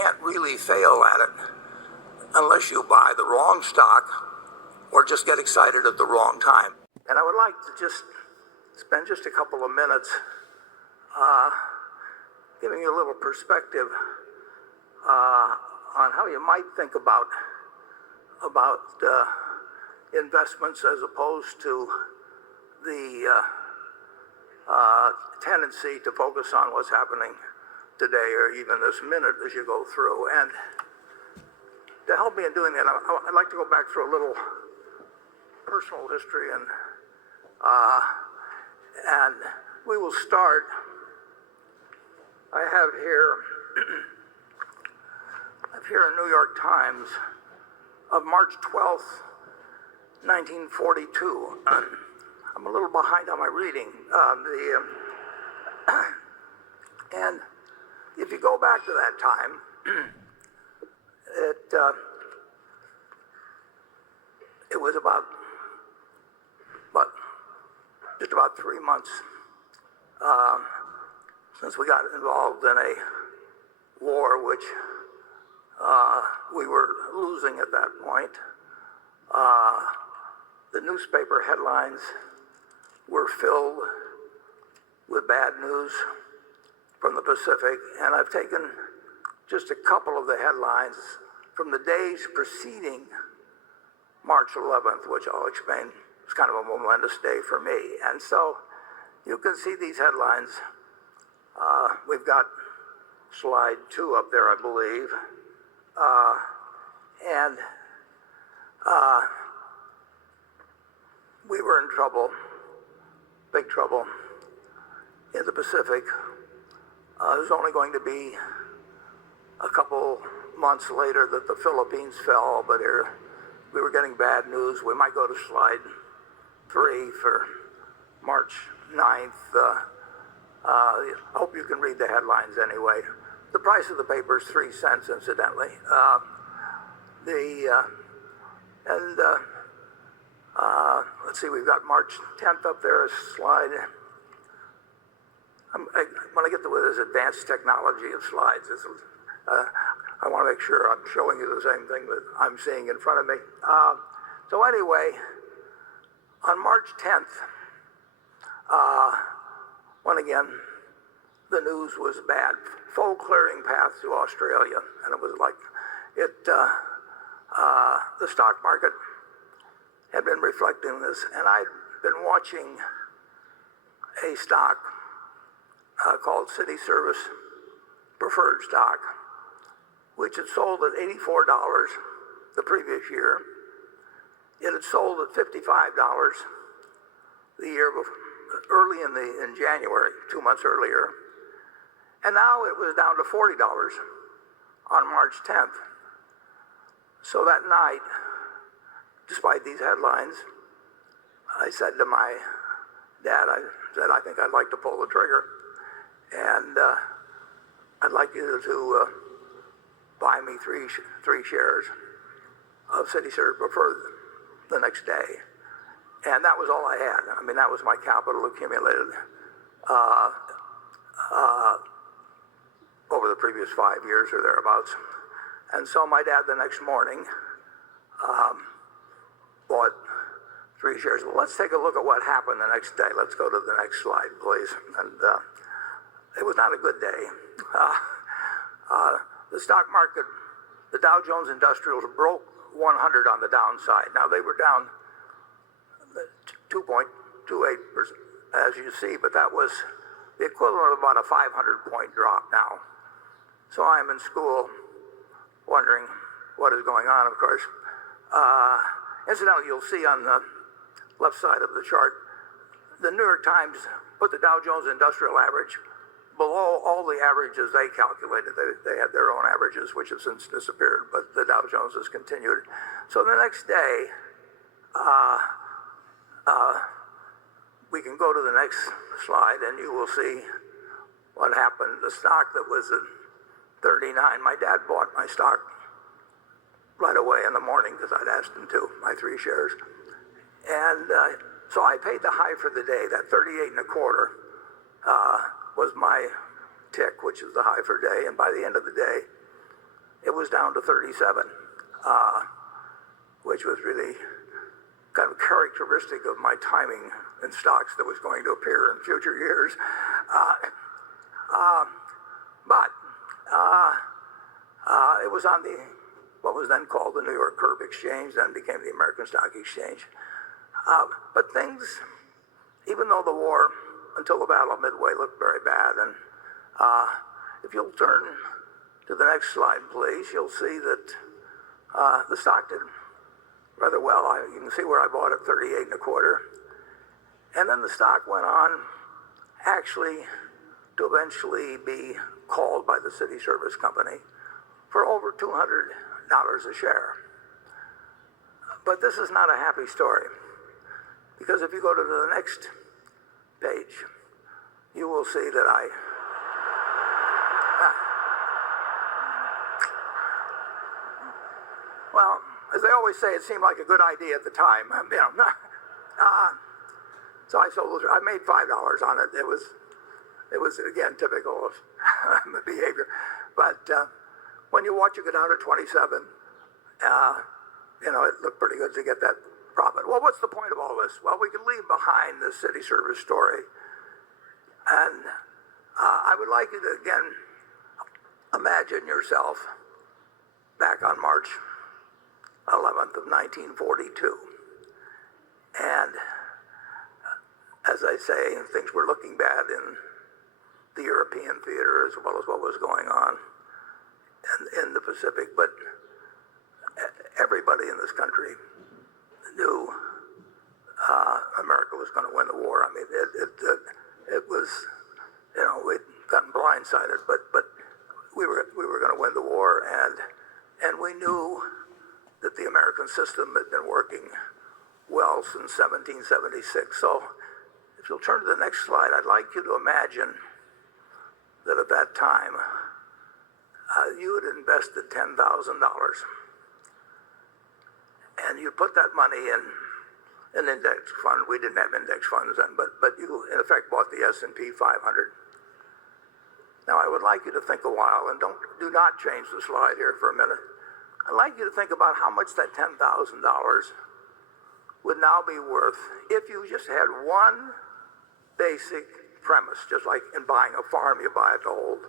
can't really fail at it unless you buy the wrong stock or just get excited at the wrong time. And I would like to just spend just a couple of minutes giving you a little perspective on how you might think about investments as opposed to the tendency to focus on what's happening today or even this minute as you go through. And to help me in doing that, I'd like to go back through a little personal history, and we will start. I have here a New York Times of March 12th, 1942. I'm a little behind on my reading. And if you go back to that time, it was just about 3 months since we got involved in a war which we were losing at that point. The newspaper headlines were filled with bad news from the Pacific, and I've taken just a couple of the headlines from the days preceding March 11th, which I'll explain. It's kind of a momentous day for me. And so you can see these headlines. We've got slide 2 up there, I believe. And we were in trouble, big trouble, in the Pacific. It was only going to be a couple months later that the Philippines fell, but here we were getting bad news. We might go to slide 3 for March 9th. I hope you can read the headlines anyway. The price of the paper is 3 cents, incidentally. Let's see, we've got March 10th up there, a slide. When I get to this advanced technology of slides, I want to make sure I'm showing you the same thing that I'm seeing in front of me. So anyway, on March 10th, when again, the news was bad. Full clearing path to Australia. And it was like, the stock market had been reflecting this. And I'd been watching a stock called City Service Preferred Stock, which had sold at $84 the previous year. It had sold at $55 the year before, early in January, 2 months earlier. And now it was down to $40 on March 10th. So that night, despite these headlines, I said to my dad, I think I'd like to pull the trigger. And I'd like you to buy me three shares of City Service Preferred the next day. And that was all I had. I mean, that was my capital accumulated over the previous 5 years or thereabouts. And so my dad the next morning bought 3 shares. Well, let's take a look at what happened the next day. Let's go to the next slide, please. And it was not a good day. The stock market, the Dow Jones Industrials broke 100 on the downside. Now they were down 2.28%, as you see, but that was the equivalent of about a 500-point drop now. So I'm in school wondering what is going on, of course. Incidentally, you'll see on the left side of the chart, the New York Times put the Dow Jones Industrial Average below all the averages they calculated. They had their own averages, which have since disappeared, but the Dow Jones has continued. So the next day, we can go to the next slide, and you will see what happened. The stock that was at 39, my dad bought my stock right away in the morning because I'd asked him to, my 3 shares. And so I paid the high for the day. That 38 and a quarter was my tick, which is the high for day. And by the end of the day, was down to 37, which was really kind of characteristic of my timing in stocks that was going to appear in future years. But it was on what was then called the New York Curb Exchange, then became the American Stock Exchange. But things, even though the war until the Battle of Midway looked very bad, and if you'll turn to the next slide, please, you'll see that the stock did rather well. You can see where I bought it, 38 and a quarter. And then the stock went on actually to eventually be called by the city service company for over $200 a share. But this is not a happy story, because if you go to the next page, you will see that well, as they always say, it seemed like a good idea at the time. So I sold. I made $5 on it. It was again typical of behavior. But when you watch it go down to 27, it looked pretty good to get that profit. Well, what's the point of all this? Well, we can leave behind the city service story, and I would like you to again imagine yourself back on March 11th of 1942, and as I say, things were looking bad in the European theater as well as what was going on in the Pacific. But everybody in this country knew America was going to win the war. I mean, it was, we'd gotten blindsided, but we were going to win the war, and we knew that the American system had been working well since 1776. So if you'll turn to the next slide, I'd like you to imagine that at that time, you had invested $10,000, and you put that money in an index fund. We didn't have index funds then, but you, in effect, bought the S&P 500. Now, I would like you to think a while, and do not change the slide here for a minute. I'd like you to think about how much that $10,000 would now be worth if you just had one basic premise, just like in buying a farm, you buy it to hold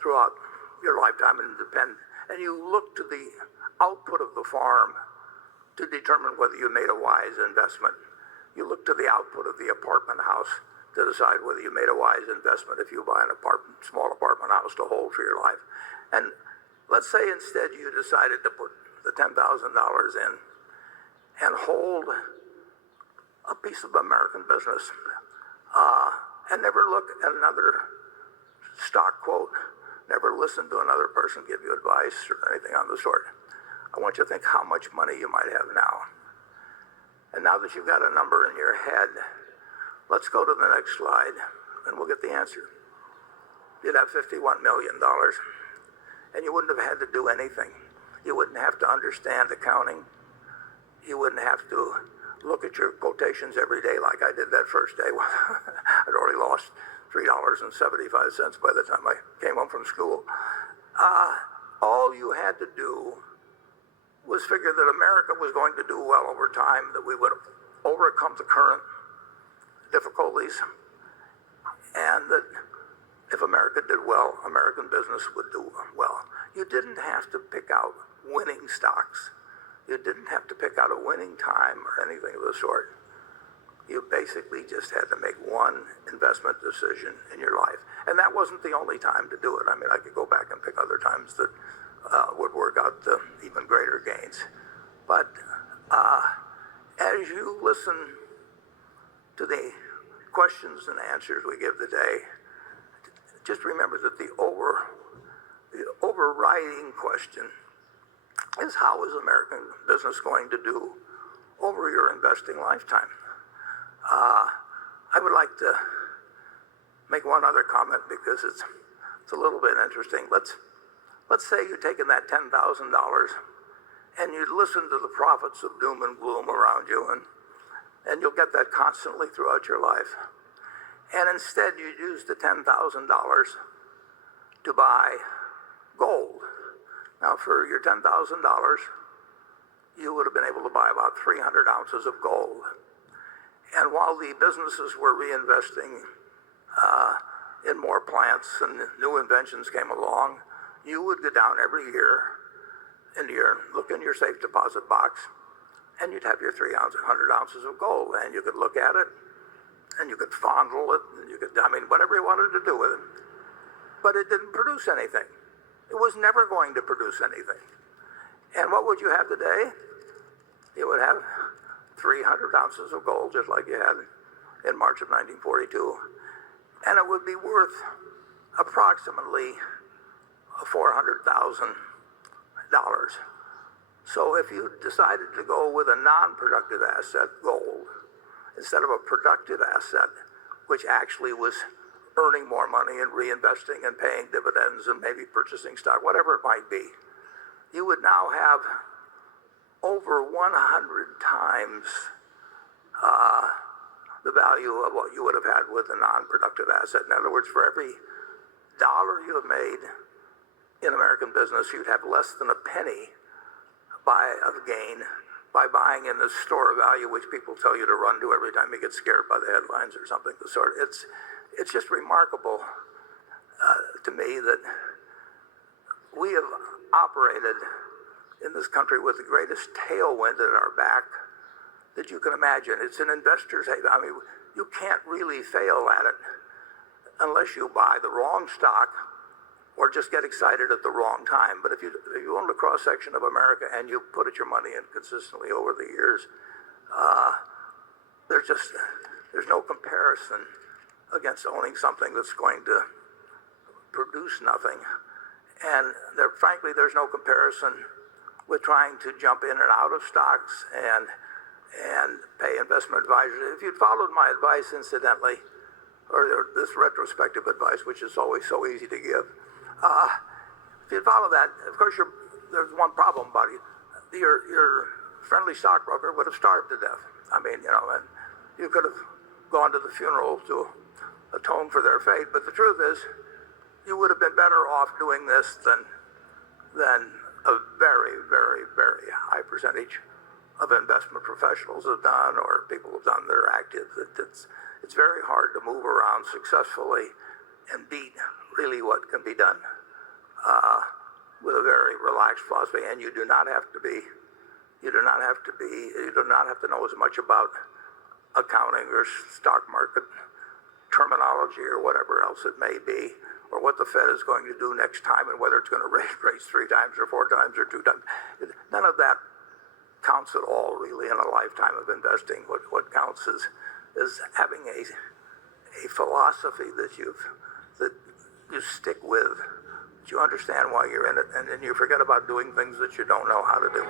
throughout your lifetime and you look to the output of the farm to determine whether you made a wise investment. You look to the output of the apartment house to decide whether you made a wise investment if you buy an small apartment house to hold for your life. And let's say instead you decided to put the $10,000 in and hold a piece of American business and never look at another stock quote, never listen to another person give you advice or anything on the sort. I want you to think how much money you might have now. And now that you've got a number in your head, let's go to the next slide and we'll get the answer. You'd have $51 million. And you wouldn't have had to do anything. You wouldn't have to understand accounting. You wouldn't have to look at your quotations every day like I did that first day. I'd already lost $3.75 by the time I came home from school. All you had to do was figure that America was going to do well over time, that we would overcome the current difficulties, and that if America did well, American business would do well. You didn't have to pick out winning stocks. You didn't have to pick out a winning time or anything of the sort. You basically just had to make one investment decision in your life. And that wasn't the only time to do it. I mean, I could go back and pick other times that would work out to even greater gains. But as you listen to the questions and answers we give today, just remember that the overriding question is, how is American business going to do over your investing lifetime? I would like to make one other comment because it's a little bit interesting. Let's say you've taken that $10,000 and you listen to the prophets of doom and gloom around you, and you'll get that constantly throughout your life. And instead you use the $10,000 to buy gold. Now, for your $10,000, you would have been able to buy about 300 ounces of gold. And while the businesses were reinvesting in more plants and new inventions came along, you would go down every year look in your safe deposit box, and you'd have your 300 ounces of gold, and you could look at it, and you could fondle it, and you could, whatever you wanted to do with it. But it didn't produce anything. It was never going to produce anything. And what would you have today? You would have 300 ounces of gold, just like you had in March of 1942. And it would be worth approximately $400,000. So if you decided to go with a non-productive asset, gold, instead of a productive asset, which actually was earning more money and reinvesting and paying dividends and maybe purchasing stock, whatever it might be, you would now have over 100 times the value of what you would have had with a non-productive asset. In other words, for every dollar you have made in American business, you'd have less than a penny of gain by buying in this store of value, which people tell you to run to every time you get scared by the headlines or something of the sort. It's just remarkable to me that we have operated in this country with the greatest tailwind at our back that you can imagine. It's an investor's haven. You can't really fail at it unless you buy the wrong stock or just get excited at the wrong time. But if you own a cross-section of America and you put your money in consistently over the years, there's no comparison against owning something that's going to produce nothing. And frankly, there's no comparison with trying to jump in and out of stocks and pay investment advisors. If you'd followed my advice, incidentally, or this retrospective advice, which is always so easy to give, if you'd follow that, of course, there's one problem about it. Your friendly stockbroker would have starved to death. And you could have gone to the funeral to atone for their fate. But the truth is, you would have been better off doing this than a very, very, very high percentage of investment professionals have done, or people have done that are active. It's very hard to move around successfully and beat really what can be done with a very relaxed philosophy. And you do not have to know as much about accounting or stock market terminology or whatever else it may be, or what the Fed is going to do next time and whether it's going to raise rates 3 times or 4 times or 2 times. None of that counts at all, really, in a lifetime of investing. What counts is having a philosophy that you stick with, that you understand why you're in it, and then you forget about doing things that you don't know how to do.